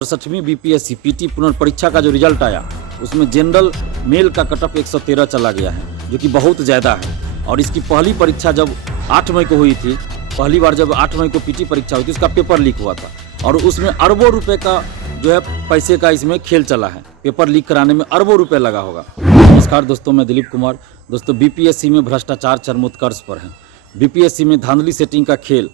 67वीं BPSC PT पुनर्परीक्षा का जो result आया उसमें जनरल मेल का कट ऑफ 113 चला गया है, जो कि बहुत ज़्यादा है। और इसकी पहली परीक्षा जब 8 मई को हुई थी, पहली बार जब 8 मई को पीटी परीक्षा हुई थी, उसका पेपर लीक हुआ था और उसमें अरबों रुपए का जो है पैसे का इसमें खेल चला है। पेपर लीक कराने में अरबों रुपए लगा होगा। नमस्कार दोस्तों, मैं दिलीप कुमार। दोस्तों, बीपीएससी में भ्रष्टाचार चरमोत्कर्ष पर है। बीपीएससी में धांधली सेटिंग का खेल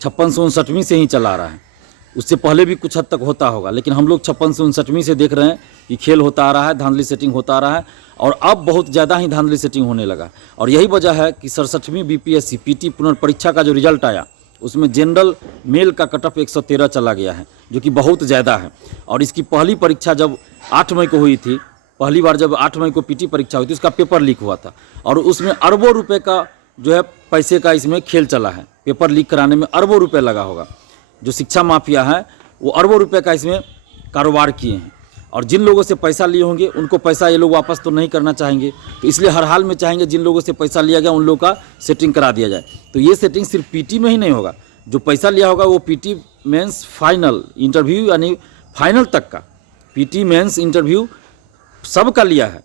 5659वीं से ही चला रहा है। उससे पहले भी कुछ हद तक होता होगा, लेकिन हम लोग 5659वीं से देख रहे हैं कि खेल होता आ रहा है, धांधली सेटिंग होता आ रहा है और अब बहुत ज़्यादा ही धांधली सेटिंग होने लगा। और यही वजह है कि 67वीं बीपीएससी पीटी पुनर्परीक्षा का जो रिजल्ट आया उसमें जनरल मेल का कट ऑफ 113 चला गया है, जो कि बहुत ज़्यादा है। और इसकी पहली परीक्षा जब 8 मई को हुई थी, पहली बार जब 8 मई को पीटी परीक्षा हुई थी, उसका पेपर लीक हुआ था और उसमें अरबों रुपये का जो है पैसे का इसमें खेल चला है। पेपर लीक कराने में अरबों रुपये लगा होगा। जो शिक्षा माफिया है वो अरबों रुपए का इसमें कारोबार किए हैं और जिन लोगों से पैसा लिए होंगे उनको पैसा ये लोग वापस तो नहीं करना चाहेंगे, तो इसलिए हर हाल में चाहेंगे जिन लोगों से पैसा लिया गया उन लोगों का सेटिंग करा दिया जाए। तो ये सेटिंग सिर्फ पीटी में ही नहीं होगा, जो पैसा लिया होगा वो पीटी मेंस फाइनल इंटरव्यू यानी फाइनल तक का पीटी मेंस इंटरव्यू सबका लिया है,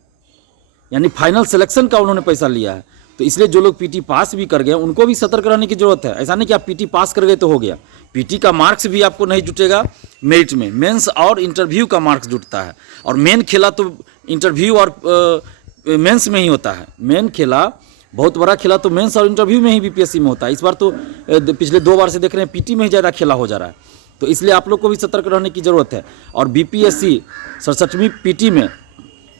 यानी फाइनल सिलेक्शन का उन्होंने पैसा लिया है। तो इसलिए जो लोग पीटी पास भी कर गए उनको भी सतर्क रहने की जरूरत है। ऐसा नहीं कि आप पीटी पास कर गए तो हो गया, पीटी का मार्क्स भी आपको नहीं जुटेगा मेरिट में, मेंस और इंटरव्यू का मार्क्स जुटता है। और मेन खेला तो इंटरव्यू और मेंस में ही होता है। मेन खेला बहुत बड़ा खेला तो मेंस और इंटरव्यू में ही बीपीएससी में होता है। इस बार तो पिछले 2 बार से देख रहे हैं पीटी में ही ज़्यादा खेला हो जा रहा है। तो इसलिए आप लोग को भी सतर्क रहने की ज़रूरत है। और बीपीएससी 67वीं पीटी में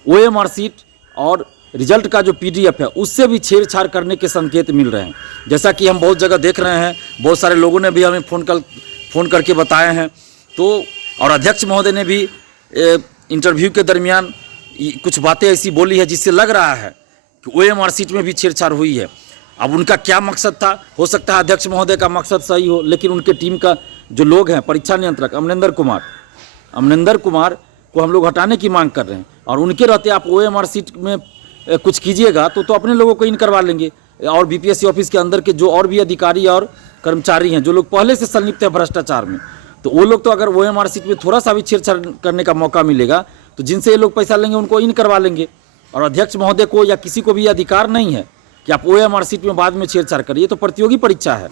ओएमआर सीट और रिजल्ट का जो पीडीएफ है उससे भी छेड़छाड़ करने के संकेत मिल रहे हैं, जैसा कि हम बहुत जगह देख रहे हैं। बहुत सारे लोगों ने भी हमें फ़ोन करके बताए हैं। तो और अध्यक्ष महोदय ने भी इंटरव्यू के दरमियान कुछ बातें ऐसी बोली है जिससे लग रहा है कि ओएमआर सीट में भी छेड़छाड़ हुई है। अब उनका क्या मकसद था, हो सकता है अध्यक्ष महोदय का मकसद सही हो, लेकिन उनके टीम का जो लोग हैं, परीक्षा नियंत्रक अमरिंदर कुमार को हम लोग हटाने की मांग कर रहे हैं। और उनके रहते आप ओएमआर सीट में कुछ कीजिएगा तो अपने लोगों को इन करवा लेंगे। और बीपीएससी ऑफिस के अंदर के जो और भी अधिकारी और कर्मचारी हैं जो लोग पहले से संलिप्त हैं भ्रष्टाचार में, तो वो लोग तो अगर ओएमआर सीट में थोड़ा सा भी छेड़छाड़ करने का मौका मिलेगा तो जिनसे ये लोग पैसा लेंगे उनको इन करवा लेंगे। और अध्यक्ष महोदय को या किसी को भी ये अधिकार नहीं है कि आप ओएमआर सीट में बाद में छेड़छाड़ करिए। ये तो प्रतियोगी परीक्षा है,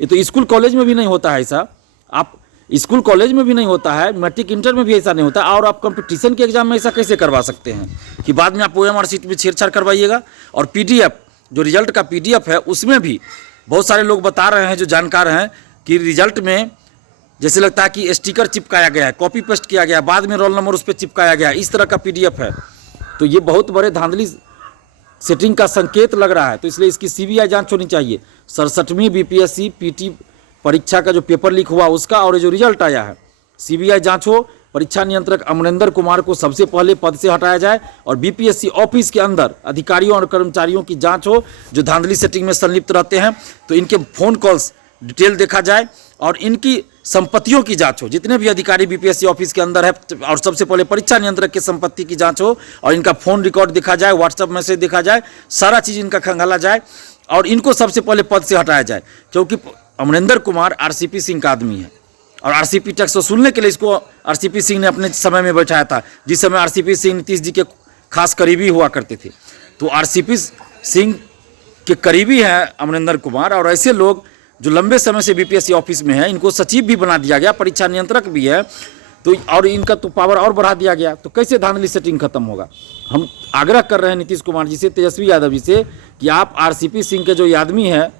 ये तो स्कूल कॉलेज में भी नहीं होता है ऐसा। आप स्कूल कॉलेज में भी नहीं होता है, मैट्रिक इंटर में भी ऐसा नहीं होता है। और आप कंपटीशन के एग्जाम में ऐसा कैसे करवा सकते हैं कि बाद में आप ओएमआर सीट में छेड़छाड़ करवाइएगा। और पीडीएफ जो रिजल्ट का पीडीएफ है उसमें भी बहुत सारे लोग बता रहे हैं जो जानकार हैं कि रिजल्ट में जैसे लगता है कि स्टिकर चिपकाया गया है, कॉपी पेस्ट किया गया, बाद में रोल नंबर उस पर चिपकाया गया, इस तरह का पीडीएफ है। तो ये बहुत बड़े धांधली सेटिंग का संकेत लग रहा है। तो इसलिए इसकी सीबीआई जाँच होनी चाहिए। 67वीं बीपीएससी पीटी परीक्षा का जो पेपर लीक हुआ उसका और जो रिजल्ट आया है, सीबीआई जांच हो। परीक्षा नियंत्रक अमरिंदर कुमार को सबसे पहले पद से हटाया जाए और बीपीएससी ऑफिस के अंदर अधिकारियों और कर्मचारियों की जांच हो जो धांधली सेटिंग में संलिप्त रहते हैं। तो इनके फ़ोन कॉल्स डिटेल देखा जाए और इनकी संपत्तियों की जांच हो। जितने भी अधिकारी बीपीएससी ऑफिस के अंदर है और सबसे पहले परीक्षा नियंत्रक की संपत्ति की जाँच हो और इनका फ़ोन रिकॉर्ड देखा जाए, व्हाट्सएप मैसेज देखा जाए, सारा चीज़ इनका खंगाला जाए और इनको सबसे पहले पद से हटाया जाए। क्योंकि अमरिंदर कुमार आरसीपी सिंह का आदमी है और आरसीपी टैक्स वसूलने के लिए इसको आरसीपी सिंह ने अपने समय में बैठाया था, जिस समय आरसीपी सिंह नीतीश जी के खास करीबी हुआ करते थे। तो आरसीपी सिंह के करीबी हैं अमरिंदर कुमार। और ऐसे लोग जो लंबे समय से बीपीएससी ऑफिस में है, इनको सचिव भी बना दिया गया, परीक्षा नियंत्रक भी है, तो और इनका तो पावर और बढ़ा दिया गया। तो कैसे धांधली सेटिंग खत्म होगा? हम आग्रह कर रहे हैं नीतीश कुमार जी से, तेजस्वी यादव जी से, कि आप आरसीपी सिंह के जो आदमी है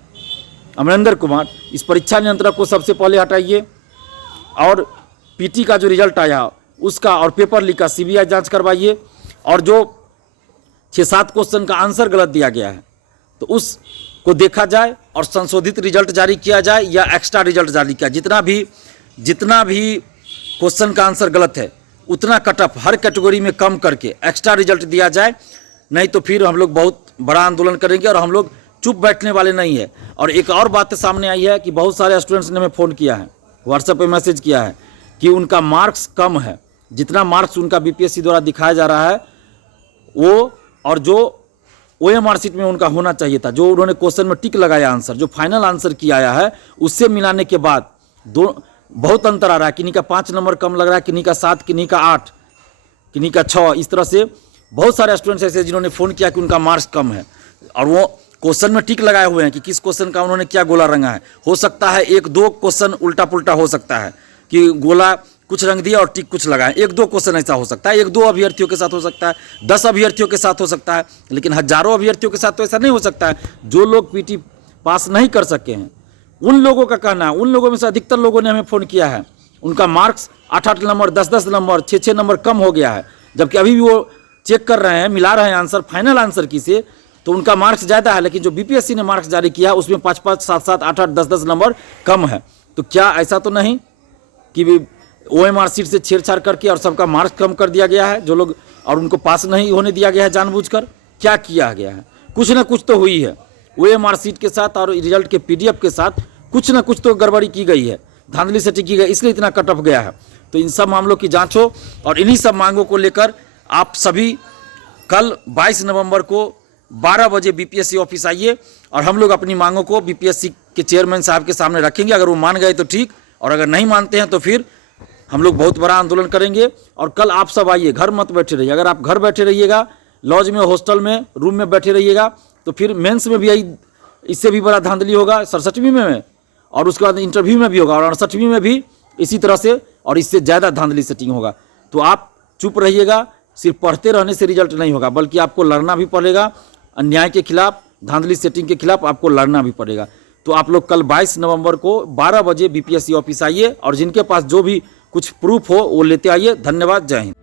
अमरिंदर कुमार, इस परीक्षा नियंत्रक को सबसे पहले हटाइए और पीटी का जो रिजल्ट आया उसका और पेपर लीक का सीबीआई जांच करवाइए। और जो 6-7 क्वेश्चन का आंसर गलत दिया गया है तो उसको देखा जाए और संशोधित रिजल्ट जारी किया जाए या एक्स्ट्रा रिजल्ट जारी किया। जितना भी क्वेश्चन का आंसर गलत है उतना कट ऑफ हर कैटेगरी में कम करके एक्स्ट्रा रिजल्ट दिया जाए। नहीं तो फिर हम लोग बहुत बड़ा आंदोलन करेंगे और हम लोग चुप बैठने वाले नहीं है। और एक और बात सामने आई है कि बहुत सारे स्टूडेंट्स ने हमें फ़ोन किया है, व्हाट्सएप पे मैसेज किया है कि उनका मार्क्स कम है। जितना मार्क्स उनका बीपीएससी द्वारा दिखाया जा रहा है वो और जो ओएमआर सीट में उनका होना चाहिए था, जो उन्होंने क्वेश्चन में टिक लगाया आंसर, जो फाइनल आंसर किया आया है, उससे मिलाने के बाद बहुत अंतर आ रहा है, किन्हीं का 5 नंबर कम लग रहा है, किन्हीं का 7, किन्हीं का 8, किन्हीं का 6। इस तरह से बहुत सारे स्टूडेंट्स ऐसे जिन्होंने फ़ोन किया कि उनका मार्क्स कम है और वो क्वेश्चन में टिक लगाए हुए हैं कि किस क्वेश्चन का उन्होंने क्या गोला रंगा है। हो सकता है 1-2 क्वेश्चन उल्टा पुल्टा हो सकता है कि गोला कुछ रंग दिया और टिक कुछ लगाए। 1-2 क्वेश्चन ऐसा हो सकता है, 1-2 अभ्यर्थियों के साथ हो सकता है, 10 अभ्यर्थियों के साथ हो सकता है, लेकिन हजारों अभ्यर्थियों के साथ तो ऐसा नहीं हो सकता है। जो लोग पीटी पास नहीं कर सके हैं उन लोगों का कहना है, उन लोगों में से अधिकतर लोगों ने हमें फ़ोन किया है, उनका मार्क्स 8-8 नंबर, 10-10 नंबर, 6-6 नंबर कम हो गया है, जबकि अभी भी वो चेक कर रहे हैं, मिला रहे हैं आंसर फाइनल आंसर की से, तो उनका मार्क्स ज़्यादा है। लेकिन जो बीपीएससी ने मार्क्स जारी किया है उसमें 5-5, 7-7, 8-8, 10-10 नंबर कम है। तो क्या ऐसा तो नहीं कि OMR सीट से छेड़छाड़ करके और सबका मार्क्स कम कर दिया गया है जो लोग, और उनको पास नहीं होने दिया गया है जानबूझकर? क्या किया गया है? कुछ ना कुछ तो हुई है। OMR सीट के साथ और रिजल्ट के PDF के साथ कुछ ना कुछ तो गड़बड़ी की गई है, धांधली सेटिंग की गई, इसलिए इतना कट ऑफ गया है। तो इन सब मामलों की जांच हो और इन्हीं सब मांगों को लेकर आप सभी कल 22 नवंबर को 12 बजे बीपीएससी ऑफिस आइए और हम लोग अपनी मांगों को बीपीएससी के चेयरमैन साहब के सामने रखेंगे। अगर वो मान गए तो ठीक, और अगर नहीं मानते हैं तो फिर हम लोग बहुत बड़ा आंदोलन करेंगे। और कल आप सब आइए, घर मत बैठे रहिए। अगर आप घर बैठे रहिएगा, लॉज में, हॉस्टल में, रूम में बैठे रहिएगा, तो फिर मेंस में भी यही, इससे भी बड़ा धांधली होगा 67वीं में, और उसके बाद इंटरव्यू में भी होगा, और 68वीं में भी इसी तरह से और इससे ज़्यादा धांधली सेटिंग होगा। तो आप चुप रहिएगा, सिर्फ पढ़ते रहने से रिजल्ट नहीं होगा, बल्कि आपको लड़ना भी पड़ेगा, अन्याय के खिलाफ, धांधली सेटिंग के खिलाफ आपको लड़ना भी पड़ेगा। तो आप लोग कल 22 नवंबर को 12 बजे बीपीएससी ऑफिस आइए और जिनके पास जो भी कुछ प्रूफ हो वो लेते आइए। धन्यवाद, जय हिंद।